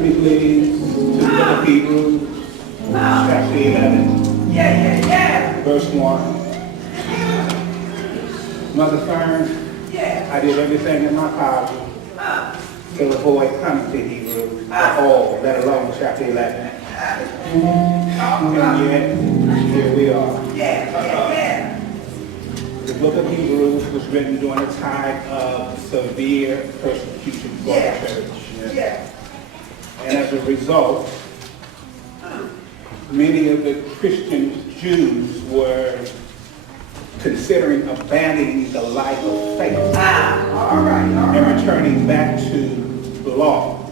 please, to the book of Hebrews, chapter 11, verse 1. Mother Fern, I did everything in my power to avoid coming to Hebrews at all, let alone chapter 11. And yet, here we are. The book of Hebrews was written during a time of severe persecution for the church. And as a result, many of the Christian Jews were considering abandoning the life of faith and returning back to the law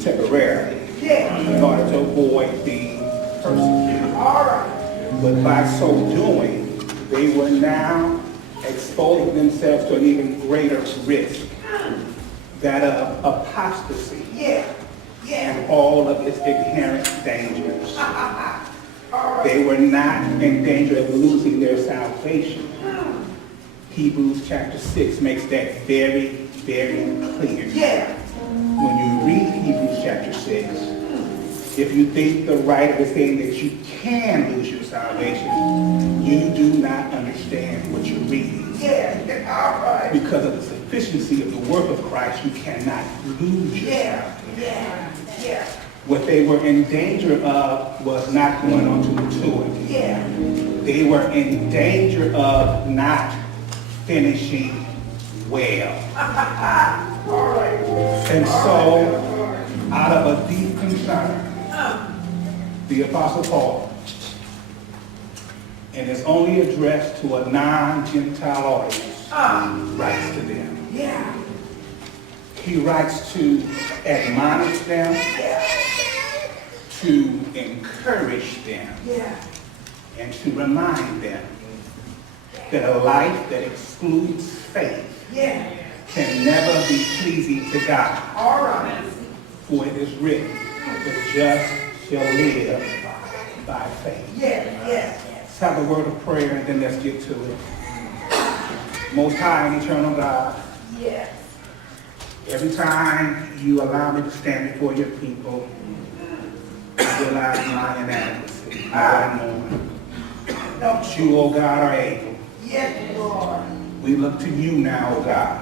temporarily in order to avoid being persecuted. But by so doing, they were now exposing themselves to an even greater risk, that of apostasy and all of its inherent dangers. They were not in danger of losing their salvation. Hebrews chapter 6 makes that very, very clear. When you read Hebrews chapter 6, if you think the writer is saying that you can lose your salvation, you do not understand what you're reading. Because of the sufficiency of the work of Christ, you cannot lose your salvation. What they were in danger of was not going on to maturity. They were in danger of not finishing well. And so, out of a deep concern, the Apostle Paul, and it's only addressed to a non-Gentile audience, writes to them. He writes to admonish them, to encourage them, and to remind them that a life that excludes faith can never be pleasing to God. For it is written, the just shall live by faith. Let's have a word of prayer and then let's get to it. Most high and eternal God, every time you allow me to stand before your people, I realize my inadequacy. I know that you, oh God, are able. We look to you now, oh God,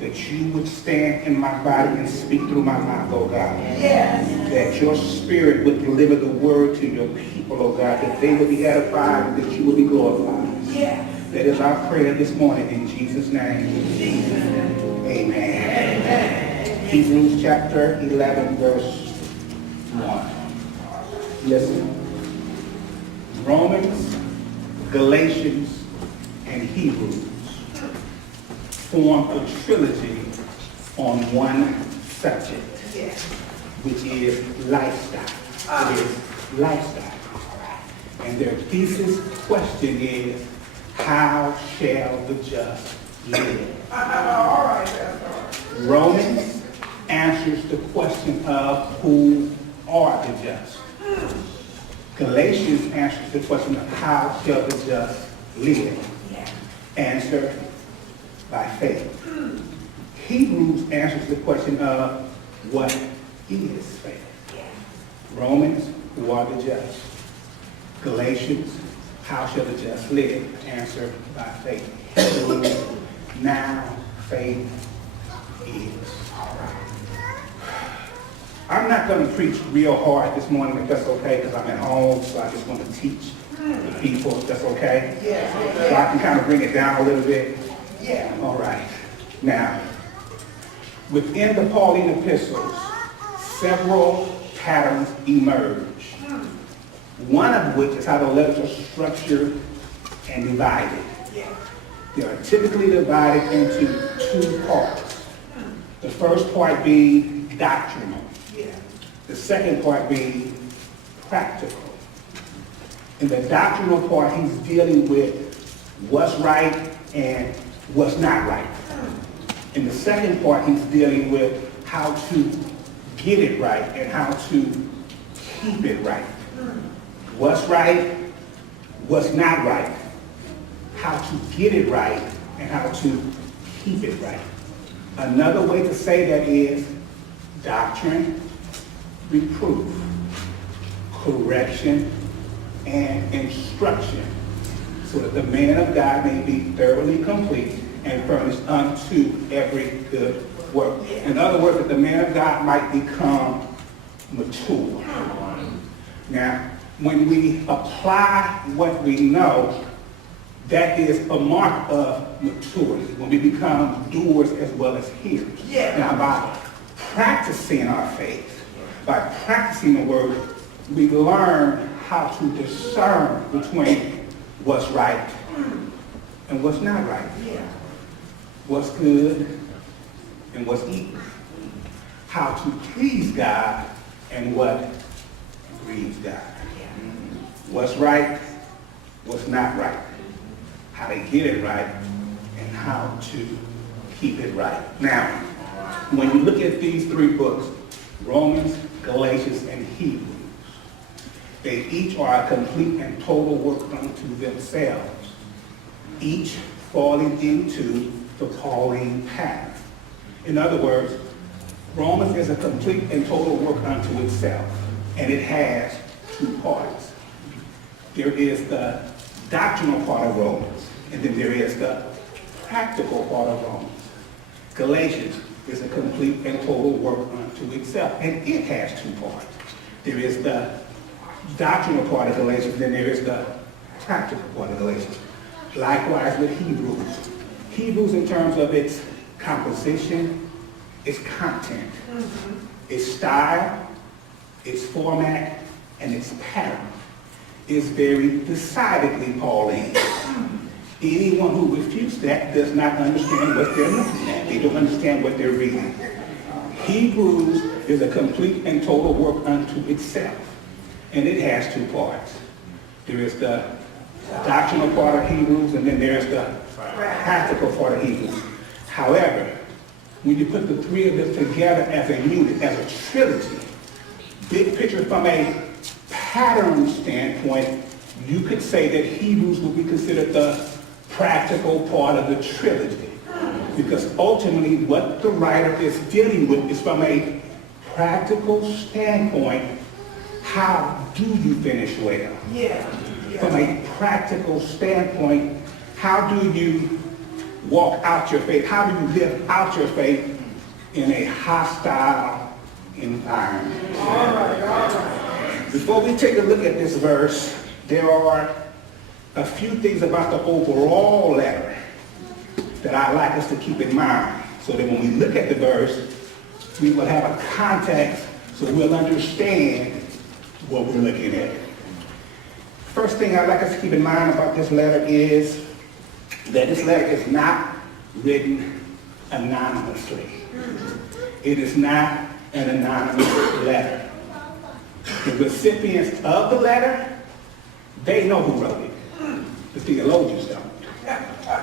that you would stand in my body and speak through my mouth, oh God. That your spirit would deliver the word to your people, oh God, that they would be edified and that you would be glorified. That is our prayer this morning in Jesus' name. Amen. Hebrews chapter 11, verse 1. Listen. Romans, Galatians, and Hebrews form a trilogy on one subject, which is lifestyle. It is lifestyle. And their thesis question is, how shall the just live? Romans answers the question of who are the just. Galatians answers the question of how shall the just live? Answer, by faith. Hebrews answers the question of what is faith. Romans, who are the just? Galatians, how shall the just live? Answer, by faith. Hebrews, now faith is. I'm not going to preach real hard this morning, if that's okay, because I'm at home, so I just want to teach the people, if that's okay. So I can kind of bring it down a little bit. All right. Now, within the Pauline epistles, several patterns emerge. One of which is how the letters are structured and divided. They are typically divided into two parts. The first part being doctrinal. The second part being practical. In the doctrinal part, he's dealing with what's right and what's not right. In the second part, he's dealing with how to get it right and how to keep it right. What's right, what's not right, how to get it right, and how to keep it right. Another way to say that is doctrine, reproof, correction, and instruction, so that the man of God may be thoroughly complete and furnished unto every good work. In other words, that the man of God might become mature. Now, when we apply what we know, that is a mark of maturity, when we become doers as well as hearers. Now, by practicing our faith, by practicing the word, we learn how to discern between what's right and what's not right, what's good and what's evil, how to please God and what grieves God, what's right, what's not right, how to get it right, and how to keep it right. Now, when you look at these three books, Romans, Galatians, and Hebrews, they each are a complete and total work unto themselves, each falling into the Pauline path. In other words, Romans is a complete and total work unto itself, and it has two parts. There is the doctrinal part of Romans, and then there is the practical part of Romans. Galatians is a complete and total work unto itself, and it has two parts. There is the doctrinal part of Galatians, then there is the practical part of Galatians. Likewise with Hebrews. Hebrews, in terms of its composition, its content, its style, its format, and its pattern, is very decidedly Pauline. Anyone who refutes that does not understand what they're looking at. They don't understand what they're reading. Hebrews is a complete and total work unto itself, and it has two parts. There is the doctrinal part of Hebrews, and then there's the practical part of Hebrews. However, when you put the three of them together as a unit, as a trilogy, big picture from a pattern standpoint, you could say that Hebrews would be considered the practical part of the trilogy. Because ultimately what the writer is dealing with is from a practical standpoint, how do you finish well? From a practical standpoint, how do you walk out your faith? How do you live out your faith in a hostile environment? All right. Before we take a look at this verse, there are a few things about the overall letter that I'd like us to keep in mind, so that when we look at the verse, we will have a context so we'll understand what we're looking at. First thing I'd like us to keep in mind about this letter is that this letter is not written anonymously. It is not an anonymous letter. The recipients of the letter, they know who wrote it. The theologians don't.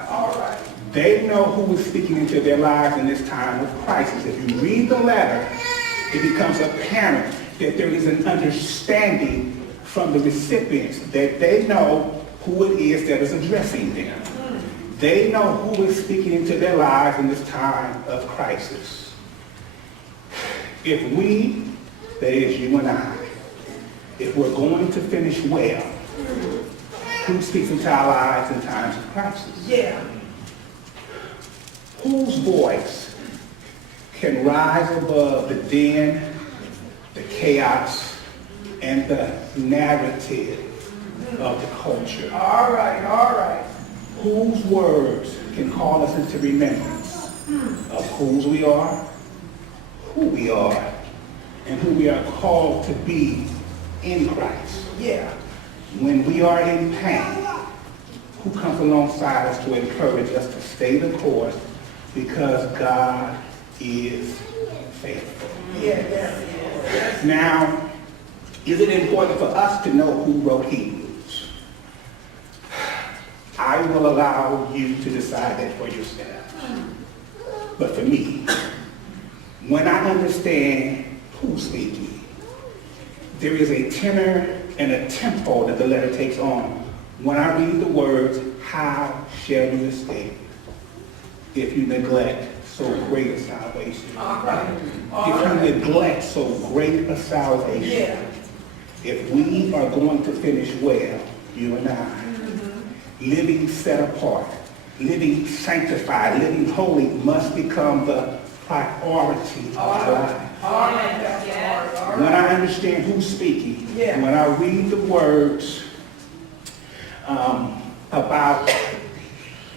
All right. They know who is speaking into their lives in this time of crisis. If you read the letter, it becomes apparent that there is an understanding from the recipients that they know who it is that is addressing them. They know who is speaking into their lives in this time of crisis. If we, that is you and I, if we're going to finish well, who speaks into our lives in times of crisis? Whose voice can rise above the din, the chaos, and the narrative of the culture? All right. Whose words can call us into remembrance of whose we are, who we are, and who we are called to be in Christ? When we are in pain, who comes alongside us to encourage us to stay the course, because God is faithful. Now, is it important for us to know who wrote Hebrews? I will allow you to decide that for yourself. But for me, when I understand who's speaking, there is a tenor and a tempo that the letter takes on. When I read the words, how shall you escape if you neglect so great a salvation. All right. If you neglect so great a salvation, Yeah. if we are going to finish well, you and I, living set apart, living sanctified, living holy must become the priority of our life. All right, Pastor Mark. All When right. I understand who's speaking, Yeah. when I read the words about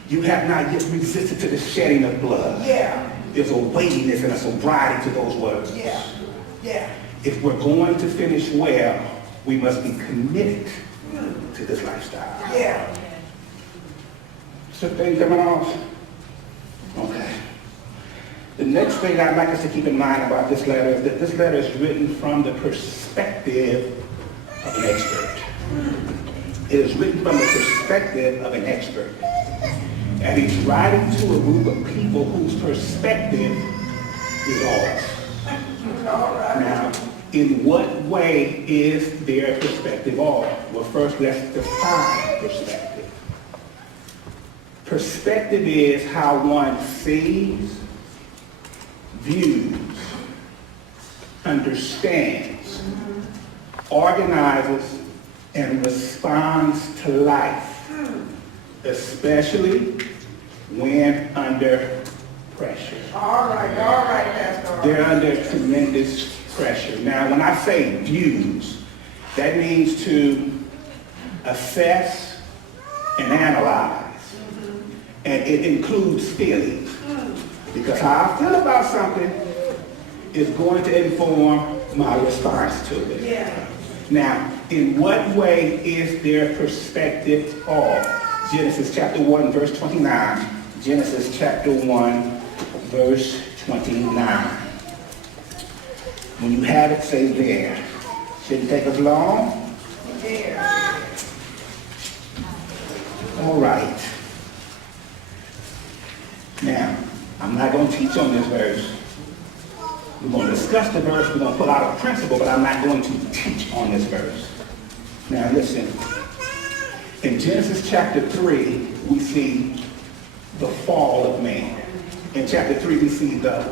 you have not yet resisted to the shedding of blood, Yeah. there's a weightiness and a sobriety to those words. Yeah. Yeah. If we're going to finish well, we must be committed to this lifestyle. Yeah. So things coming off? Okay. The next thing I'd like us to keep in mind about this letter is that this letter is written from the perspective of an expert. It is written from the perspective of an expert. And he's writing to a group of people whose perspective is off. All right. Now, in what way is their perspective off? Well, first let's define perspective. Perspective is how one sees, views, understands, organizes, and responds to life, especially when under pressure. All right, Pastor. They're under tremendous pressure. Now, when I say views, that means to assess and analyze. And it includes feelings. Because how I feel about something is going to inform my response to it. Yeah. Now, in what way is their perspective off? Genesis chapter 1, verse 29. Genesis chapter 1, verse 29. When you have it, say there. Shouldn't take us long. Yeah. All right. Now, I'm not going to teach on this verse. We're going to discuss the verse. We're going to pull out a principle, but I'm not going to teach on this verse. Now, listen. In Genesis chapter 3, we see the fall of man. In chapter 3, we see the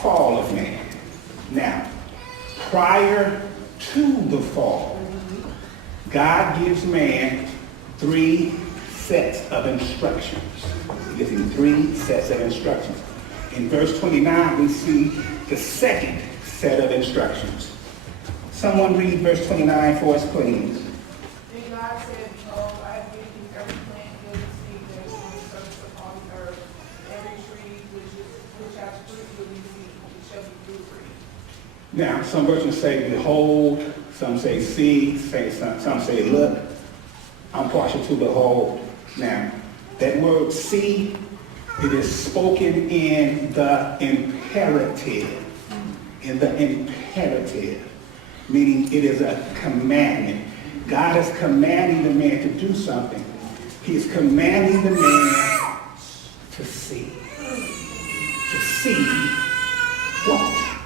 fall of man. Now, prior to the fall, God gives man 3 sets of instructions. He gives him 3 sets of instructions. In verse 29, we see the second set of instructions. Someone read verse 29 for us, please. Then God said, behold, I have given you every plant yielding seed that is on the surface of all the earth, every tree which has fruit yielding seed, it shall be fruit for you. Now, some versions say behold, some say see, some say look. I'm partial to behold. Now, that word see, it is spoken in the imperative. In the imperative, meaning it is a commandment. God is commanding the man to do something. He is commanding the man to see. To see what?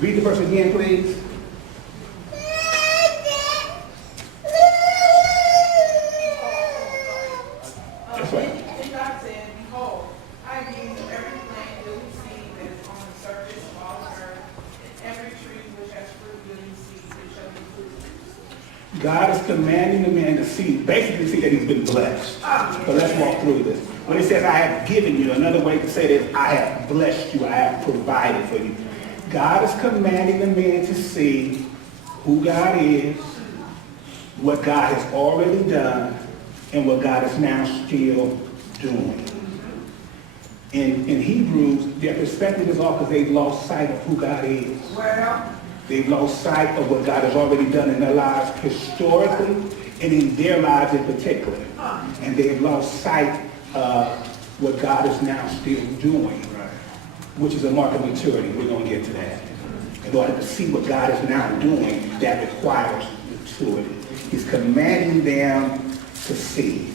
Read the verse again, please. That's right. Then God said, behold, I have given you every plant yielding seed that is on the surface of all the earth, and every tree which has fruit yielding seed, it shall be fruit for you. God is commanding the man to see, basically see that he's been blessed. But let's walk through this. When it says, I have given you, another way to say it is, I have blessed you, I have provided for you. God is commanding the man to see who God is, what God has already done, and what God is now still doing. In Hebrews, their perspective is off because they've lost sight of who God is. Well, They've lost sight of what God has already done in their lives historically and in their lives in particular. And they've lost sight of what God is now still doing, which is a mark of maturity. We're going to get to that. In order to see what God is now doing, that requires maturity. He's commanding them to see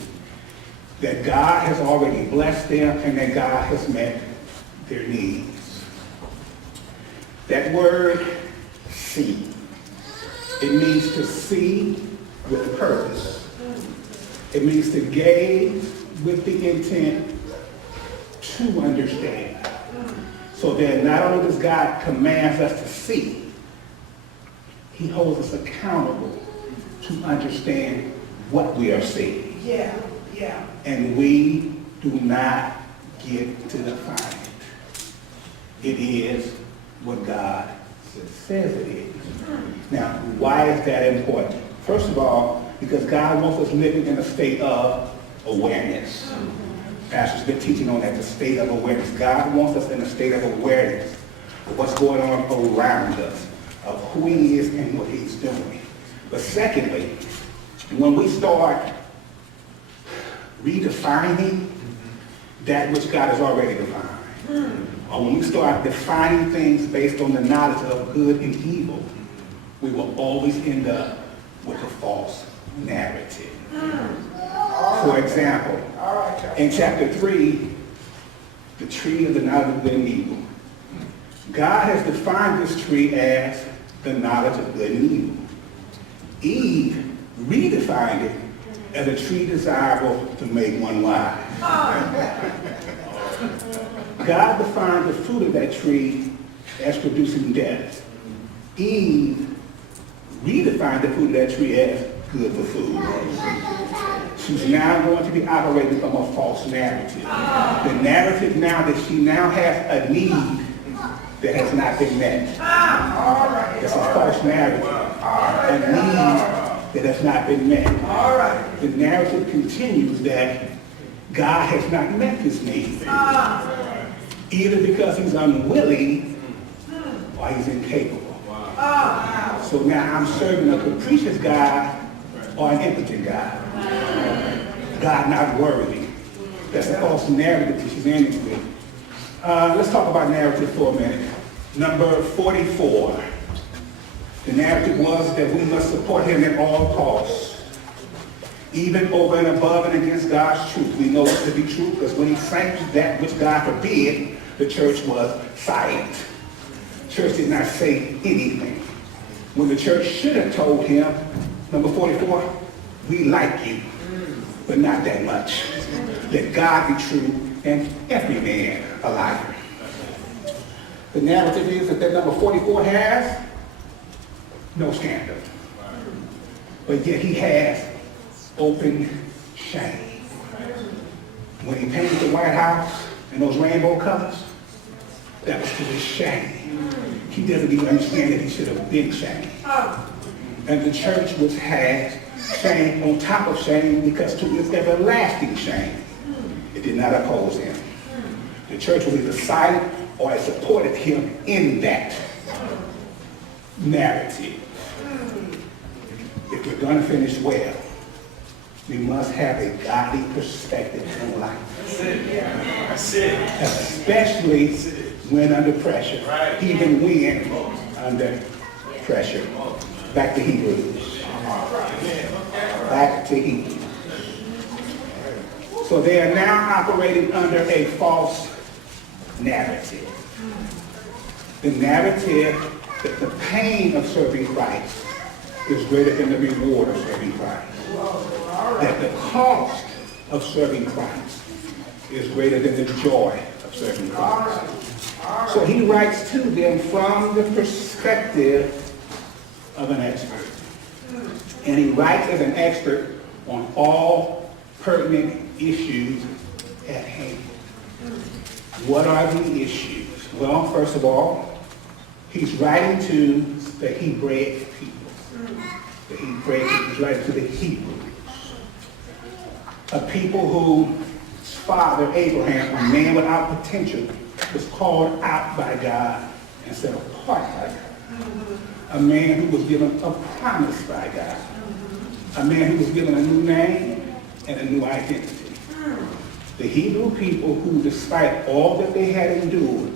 that God has already blessed them and that God has met their needs. That word, see, it means to see with purpose. It means to gaze with the intent to understand. So then not only does God command us to see, he holds us accountable to understand what we are seeing. Yeah. And we do not get to define it. It is what God says it is. Now, why is that important? First of all, because God wants us living in a state of awareness. Pastor's been teaching on that, the state of awareness. God wants us in a state of awareness of what's going on around us, of who he is and what he's doing. But secondly, when we start redefining that which God has already defined, or when we start defining things based on the knowledge of good and evil, we will always end up with a false narrative. For example, in chapter 3, the tree of the knowledge of good and evil, God has defined this tree as the knowledge of good and evil. Eve redefined it as a tree desirable to make one wise. God defined the fruit of that tree as producing death. Eve redefined the fruit of that tree as good for food. She's now going to be operating from a false narrative. The narrative now that she now has a need that has not been met. That's a false narrative. A need that has not been met. The narrative continues that God has not met this need. Either because he's unwilling or he's incapable. So now I'm serving a capricious God or an impotent God. God not worthy. That's a false narrative that she's in with. Let's talk about narrative for a minute. Number 44. The narrative was that we must support him at all costs, even over and above and against God's truth. We know this to be true because when he sanctioned that which God forbid, the church was silent. Church did not say anything. When the church should have told him, number 44, we like you, but not that much. Let God be true and every man a liar. The narrative is that number 44 has no scandal. But yet he has open shame. When he painted the White House in those rainbow colors, that was to his shame. He doesn't even understand that he should have been shamed. And the church has shame on top of shame because to its everlasting shame, it did not oppose him. The church was either silent or it supported him in that narrative. If we're going to finish well, we must have a godly perspective in life. That's it. Especially when under pressure. Even when under pressure. Back to Hebrews. Back to Hebrews. So they are now operating under a false narrative. The narrative that the pain of serving Christ is greater than the reward of serving Christ. That the cost of serving Christ is greater than the joy of serving Christ. So he writes to them from the perspective of an expert. And he writes as an expert on all pertinent issues at hand. What are the issues? Well, first of all, he's writing to the Hebraic people. The Hebraic people. He's writing to the Hebrews. A people whose father, Abraham, a man without potential, was called out by God and set apart by God. A man who was given a promise by God. A man who was given a new name and a new identity. The Hebrew people who, despite all that they had endured,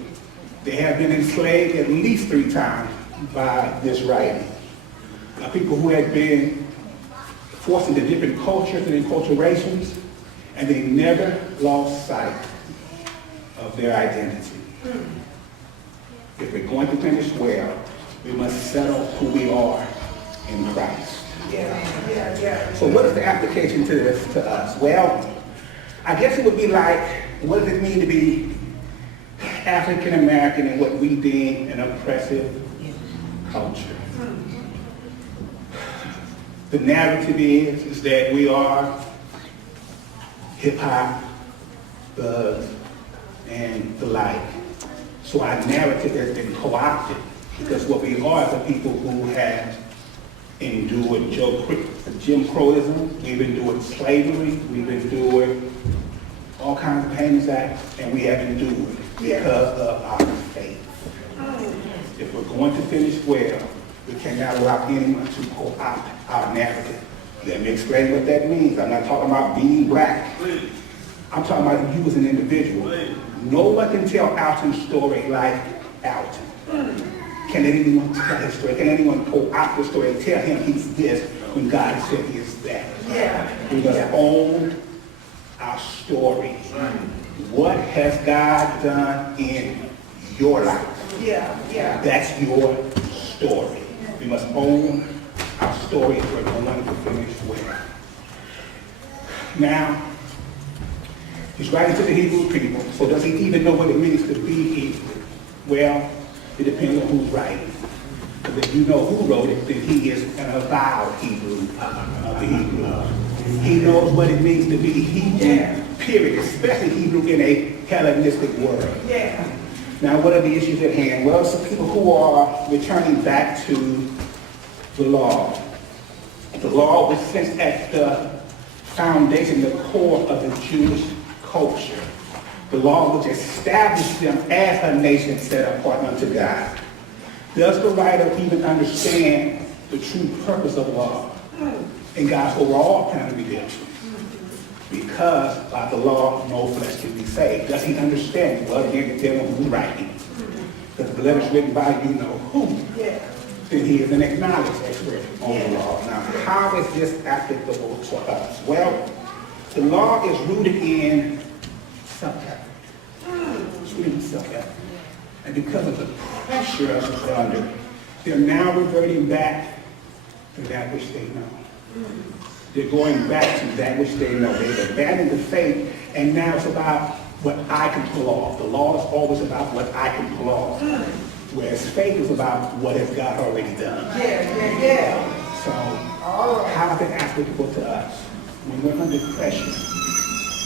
they have been enslaved at least 3 times by this writing. People who had been forced into different cultures and enculturations, and they never lost sight of their identity. If we're going to finish well, we must settle who we are in Christ. So what is the application to this to us? Well, I guess it would be like, what does it mean to be African American in what we deem an oppressive culture. The narrative is that we are hip-hop, thugs, and the like. So our narrative has been co-opted because what we are is the people who have endured Jim Crowism, we've endured slavery, we've endured all kinds of pains acts, and we have endured because of our faith. If we're going to finish well, we cannot allow anyone to co-opt our narrative. Let me explain what that means. I'm not talking about being black. Please. I'm talking about you as an individual. Please. No one can tell Alton's story like Alton. Can anyone tell his story? Can anyone co-opt the story and tell him he's this when God has said he is that? Yeah. We must own our story. What has God done in your life? Yeah, yeah. That's your story. We must own our story if we're going to finish well. Now, he's writing to the Hebrew people, so does he even know what it means to be Hebrew? Well, it depends on who's writing. Because if you know who wrote it, then he is an avowed Hebrew of the Hebrews. He knows what it means to be Hebrew, period, especially Hebrew in a Hellenistic world. Yeah. Now, what are the issues at hand? Well, some people who are returning back to the law. The law was since at the foundation, the core of the Jewish culture. The law which established them as a nation set apart unto God. Does the writer even understand the true purpose of law and God's overall plan of redemption? Because by the law, no flesh can be saved. Does he understand? Well, again, to tell him who's writing. Because the letter's written by you know who. Yeah. Then he is an acknowledged expert on the law. Now, how is this applicable to us? Well, the law is rooted in self-effort. It's rooted in self-effort. And because of the pressure they're under, they're now reverting back to that which they know. They're going back to that which they know. They've abandoned the faith, and now it's about what I can pull off. The law is always about what I can pull off. Whereas faith is about what has God already done. Yeah. So, how is it applicable to us? When we're under pressure,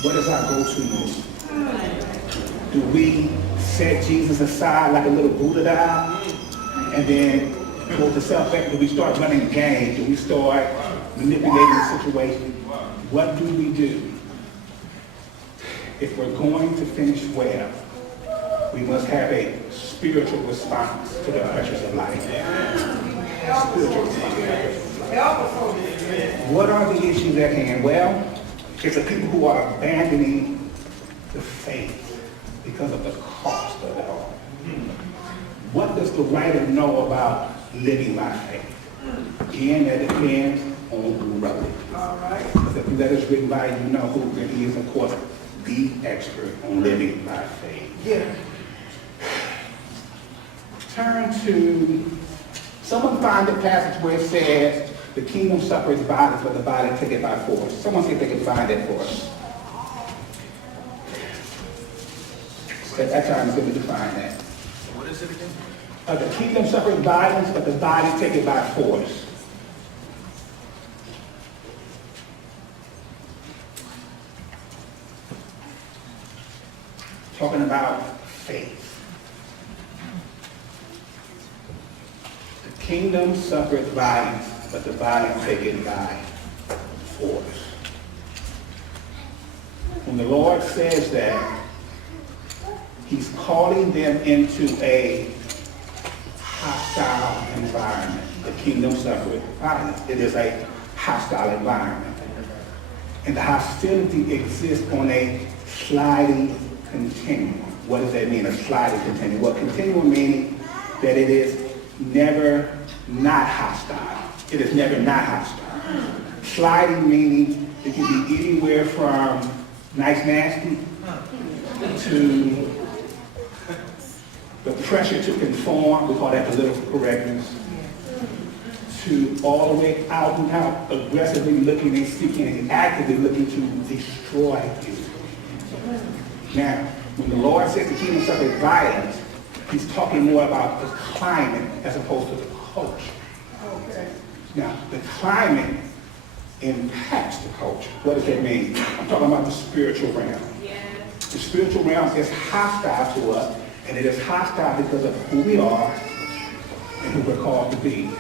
what is our go-to move? Do we set Jesus aside like a little Buddha doll and then go to self-effort? Do we start running games? Do we start manipulating the situation? What do we do? If we're going to finish well, we must have a spiritual response to the pressures of life. Spiritual response. What are the issues at hand? Well, it's the people who are abandoning the faith because of the cost of it all. What does the writer know about living by faith? Again, that depends on who wrote it. All right. Because if the letter's written by you know who, then he is, of course, the expert on living by faith. Yeah. Turn to, someone find the passage where it says, the kingdom suffers violence, but the violent take it by force. Someone see if they can find that for us. At that time, it's going to define that. What is it again? The kingdom suffers violence, but the violent take it by force. Talking about faith. The kingdom suffereth violence, but the violent take it by force. When the Lord says that, he's calling them into a hostile environment. The kingdom suffereth violence. It is a hostile environment. And the hostility exists on a sliding continuum. What does that mean, a sliding continuum? Well, continuum meaning that it is never not hostile. It is never not hostile. Sliding meaning it can be anywhere from nice nasty to the pressure to conform, we call that political correctness, to all the way out and out, aggressively looking and seeking and actively looking to destroy you. Now, When the Lord says the kingdom suffereth violence, he's talking more about the climate as opposed to the culture. Okay. Now, the climate impacts the culture. What does that mean? I'm talking about the spiritual realm. The spiritual realm is hostile to us, and it is hostile because of who we are and who we're called to be.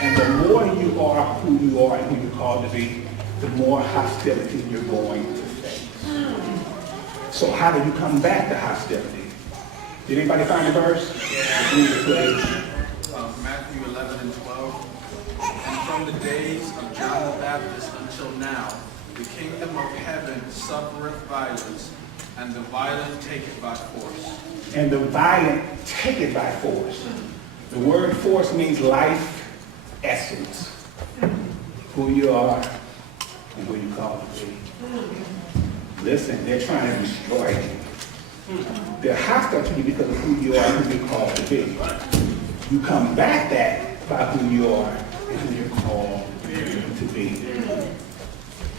And the more you are who you are and who you're called to be, the more hostility you're going to face. So how do you combat the hostility? Did anybody find the verse? Yeah. Read it, please. Matthew 11 and 12. And from the days of John the Baptist until now, the kingdom of heaven suffereth violence, and the violent take it by force. And the violent take it by force. The word force means life, essence. Who you are and who you called to be. Listen, they're trying to destroy you. They're hostile to you because of who you are and who you're called to be. You combat that by who you are and who you're called to be.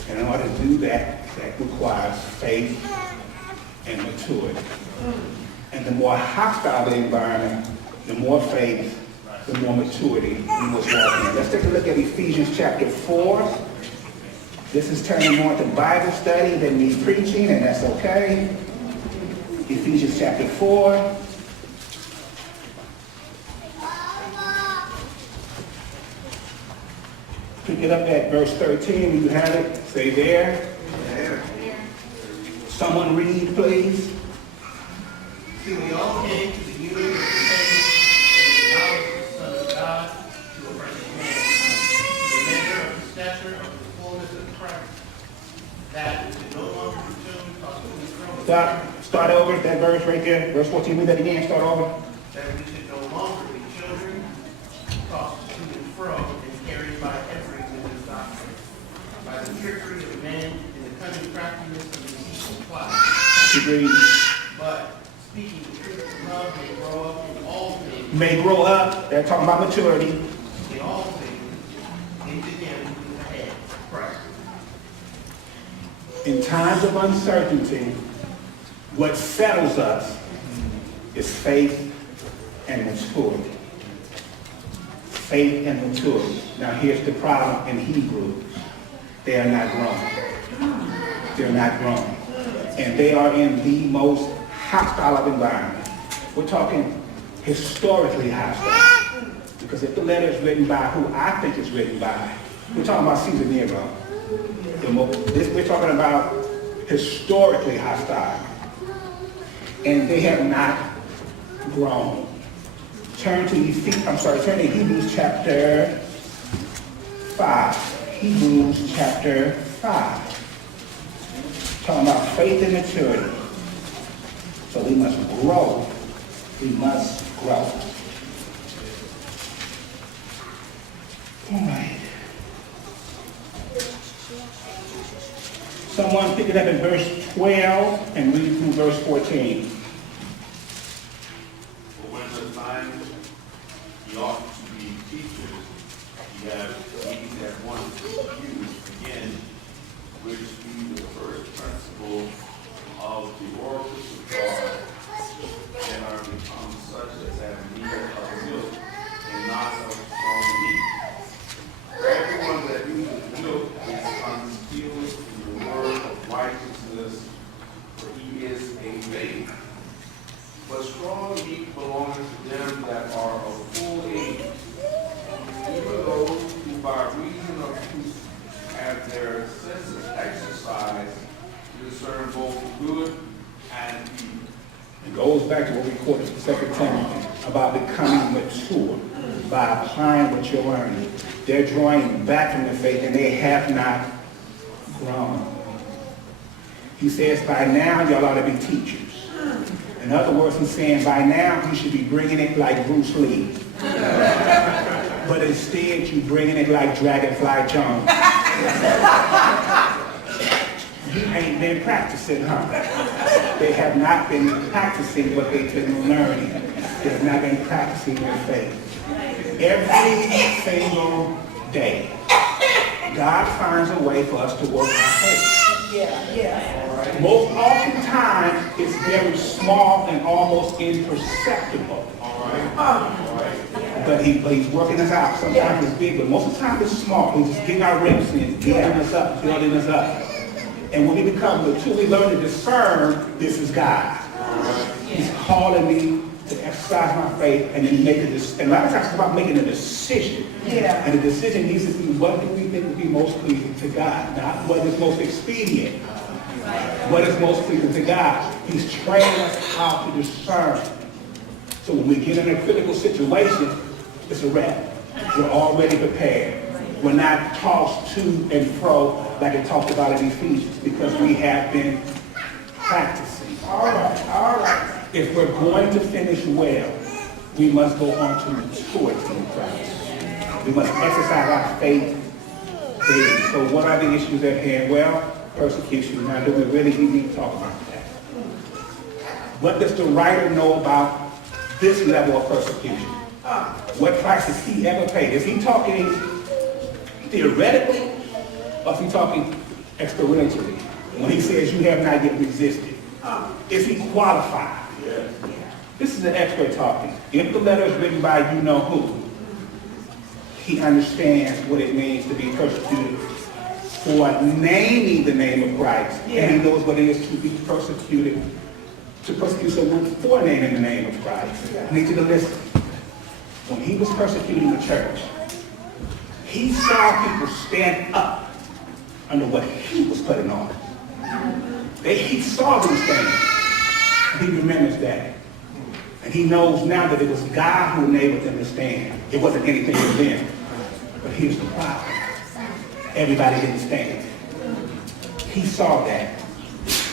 And in order to do that, that requires faith and maturity. And the more hostile the environment, the more faith, the more maturity we must walk in. Let's take a look at Ephesians chapter 4. This is turning more to Bible study than me preaching, and that's okay. Ephesians chapter 4. Pick it up at verse 13. When you have it, say there. Someone read, please. Till we all came to the unity of the faith and the knowledge of the Son of God, to a perfect man, the measure of the stature of the fullness of Christ, that we should no longer be children tossed to and fro, Start over that verse right there. Verse 14, read that again. Start over. that we should no longer be children tossed to and fro and carried by every wind of doctrine, by the trickery of men and the cunning craftiness of the deceitful plot. Agreed. But speaking the truth in love may grow up in all things, May grow up. They're talking about maturity. in all things, into him who is the head, Christ. In times of uncertainty, what settles us is faith and maturity. Faith and maturity. Now here's the problem in Hebrew. They are not grown. They're not grown. And they are in the most hostile of environments. We're talking historically hostile. Because if the letter is written by who I think it's written by, we're talking about Caesar Nero. We're talking about historically hostile. And they have not grown. Turn to Hebrews chapter 5. Hebrews chapter 5. Talking about faith and maturity. So we must grow. We must grow. All right. Someone pick it up in verse 12 and read through verse 14. For when the time ye ought to be teachers, ye have need that one to use again, which be the first principle of the oracles of God, and are become such as have need of milk and not of strong meat. For everyone that uses milk is unskilled in the word of righteousness, for he is a babe. But strong meat belongeth to them that are of full age, even those who by reason of use have their senses exercised to discern both good and evil. It goes back to what we quoted in 2 Timothy about becoming mature by applying what you're learning. They're drawing back from the faith and they have not grown. He says by now y'all ought to be teachers. In other words, he's saying by now you should be bringing it like Bruce Lee. But instead you bringing it like Dragonfly Jones. You ain't been practicing, huh? They have not been practicing what they've been learning. They have not been practicing their faith. Every single day. God finds a way for us to work our faith. Yeah. Most oftentimes, it's very small and almost imperceptible. But he's working us out. Sometimes it's big, but most of the time it's small. He's just getting our reps in, building us up, building us up. And when we become mature, we learn to discern this is God. He's calling me to exercise my faith and then make a decision. And a lot of times it's about making a decision. Yeah. And the decision needs to be what do we think would be most pleasing to God, not what is most expedient. What is most pleasing to God. He's training us how to discern. So when we get in a critical situation, it's a wrap. We're already prepared. We're not tossed to and fro like it talked about in Ephesians because we have been practicing. All right. If we're going to finish well, we must go on to maturity in Christ. We must exercise our faith daily. So what are the issues at hand? Well, persecution. Now, do we really need to talk about that? What does the writer know about this level of persecution? What price has he ever paid? Is he talking theoretically, or is he talking experientially? When he says you have not yet resisted, is he qualified? This is an expert talking. If the letter is written by you know who, he understands what it means to be persecuted for naming the name of Christ, and he knows what it is to be persecuted, to persecute someone for naming the name of Christ. I need you to listen. When he was persecuting the church, he saw people stand up under what he was putting on. He saw these things. He remembers that. And he knows now that it was God who enabled them to stand. It wasn't anything with them. But here's the problem. Everybody didn't stand. He saw that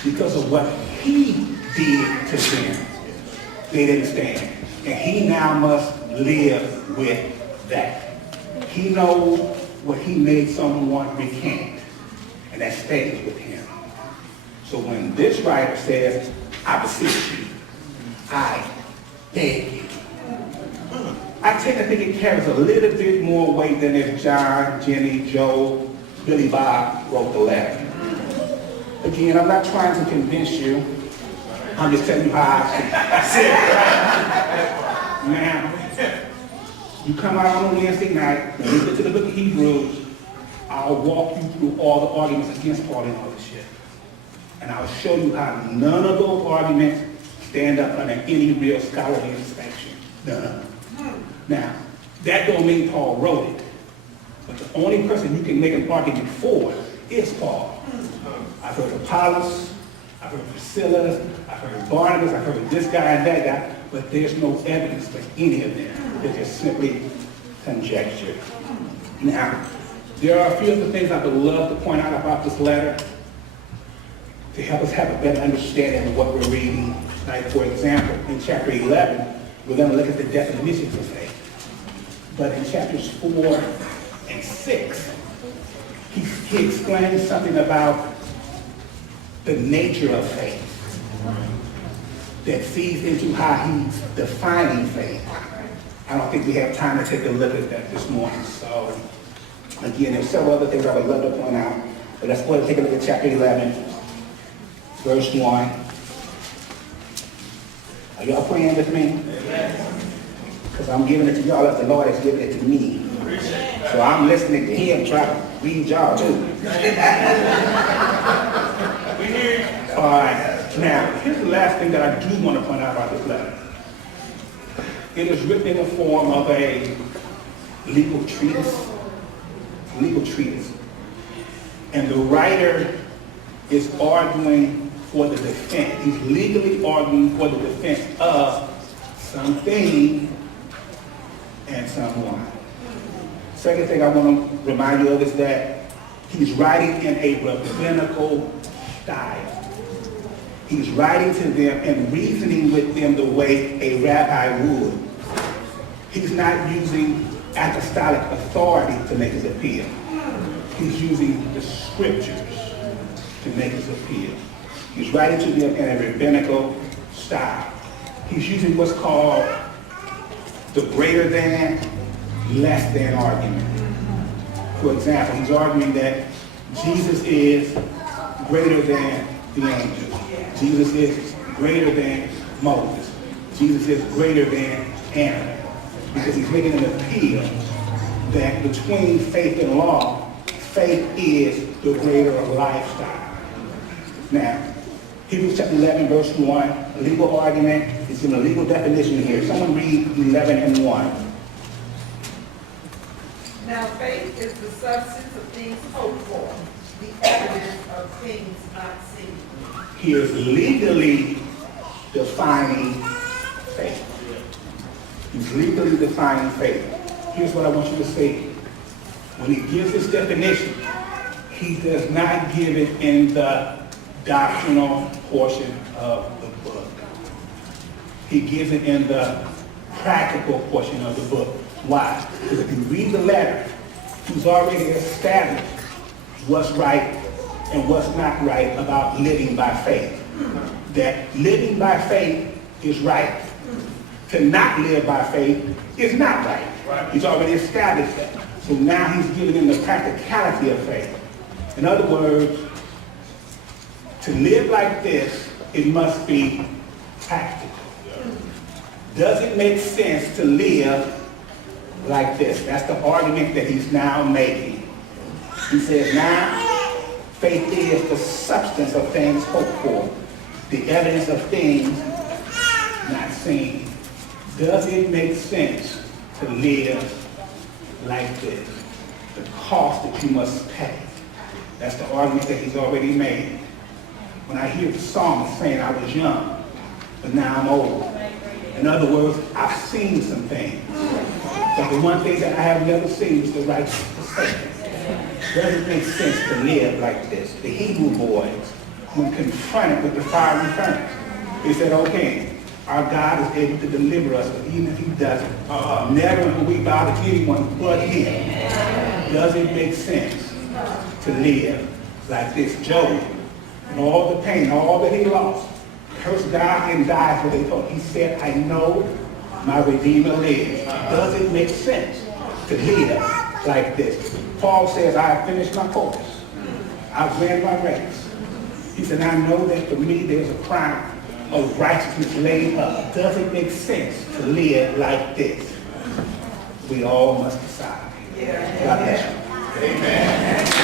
because of what he did to them. They didn't stand. And he now must live with that. He knows what he made someone recant. And that stays with him. So when this writer says, I beseech you, I beg you, I tend to think it carries a little bit more weight than if John, Jenny, Joe, Billy Bob wrote the letter. Again, I'm not trying to convince you. I'm just telling you how I see it. Now, you come out on a Wednesday night, and you get to the book of Hebrews, I'll walk you through all the arguments against Paul and all this shit. And I'll show you how none of those arguments stand up under any real scholarly inspection. None of them. Now, that don't mean Paul wrote it. But the only person you can make an argument for is Paul. I've heard Apollos, I've heard Priscilla, I've heard Barnabas, I've heard this guy and that guy, but there's no evidence for any of them. They're just simply conjecture. Now, there are a few other things I would love to point out about this letter to help us have a better understanding of what we're reading. Like, for example, in chapter 11, we're going to look at the definitions of faith. But in chapters 4 and 6, he explains something about the nature of faith that feeds into how he's defining faith. I don't think we have time to take a look at that this morning. So, again, there's several other things I would love to point out. But let's go ahead and take a look at chapter 11, verse 1. Are y'all praying with me? Because I'm giving it to y'all as the Lord has given it to me. So I'm listening to him try to read y'all too. All right. Now, here's the last thing that I do want to point out about this letter. It is written in the form of a legal treatise. And the writer is arguing for the defense. He's legally arguing for the defense of something and someone. Second thing I want to remind you of is that he's writing in a rabbinical style. He's writing to them and reasoning with them the way a rabbi would. He's not using apostolic authority to make his appeal. He's using the scriptures to make his appeal. He's writing to them in a rabbinical style. He's using what's called the greater than, less than argument. For example, he's arguing that Jesus is greater than the angels. Jesus is greater than Moses. Jesus is greater than Aaron. Because he's making an appeal that between faith and law, faith is the greater lifestyle. Now, Hebrews chapter 11, verse 1, a legal argument. It's in a legal definition here. Someone read 11 and 1. Now faith is the substance of things hoped for, the evidence of things not seen. He is legally defining faith. He's legally defining faith. Here's what I want you to see. When he gives this definition, he does not give it in the doctrinal portion of the book. He gives it in the practical portion of the book. Why? Because if you read the letter, he's already established what's right and what's not right about living by faith. That living by faith is right. To not live by faith is not right. He's already established that. So now he's giving them the practicality of faith. In other words, to live like this, it must be practical. Does it make sense to live like this? That's the argument that he's now making. He says now, faith is the substance of things hoped for, the evidence of things not seen. Does it make sense to live like this? The cost that you must pay. That's the argument that he's already made. When I hear the psalmist saying I was young, but now I'm old. In other words, I've seen some things. But the one thing that I have never seen is the righteous forsaken. Does it make sense to live like this? The Hebrew boys, when confronted with the fiery furnace, they said, okay, our God is able to deliver us, but even if he doesn't, never will we bow to anyone but him. Does it make sense to live like this? Job, and all the pain, all that he lost, cursed God and died for they thought. He said, I know my Redeemer lives. Does it make sense to live like this? Paul says, I have finished my course. I've ran my race. He said, I know that for me there's a crown of righteousness laid up. Does it make sense to live like this? We all must decide. God bless you. Amen.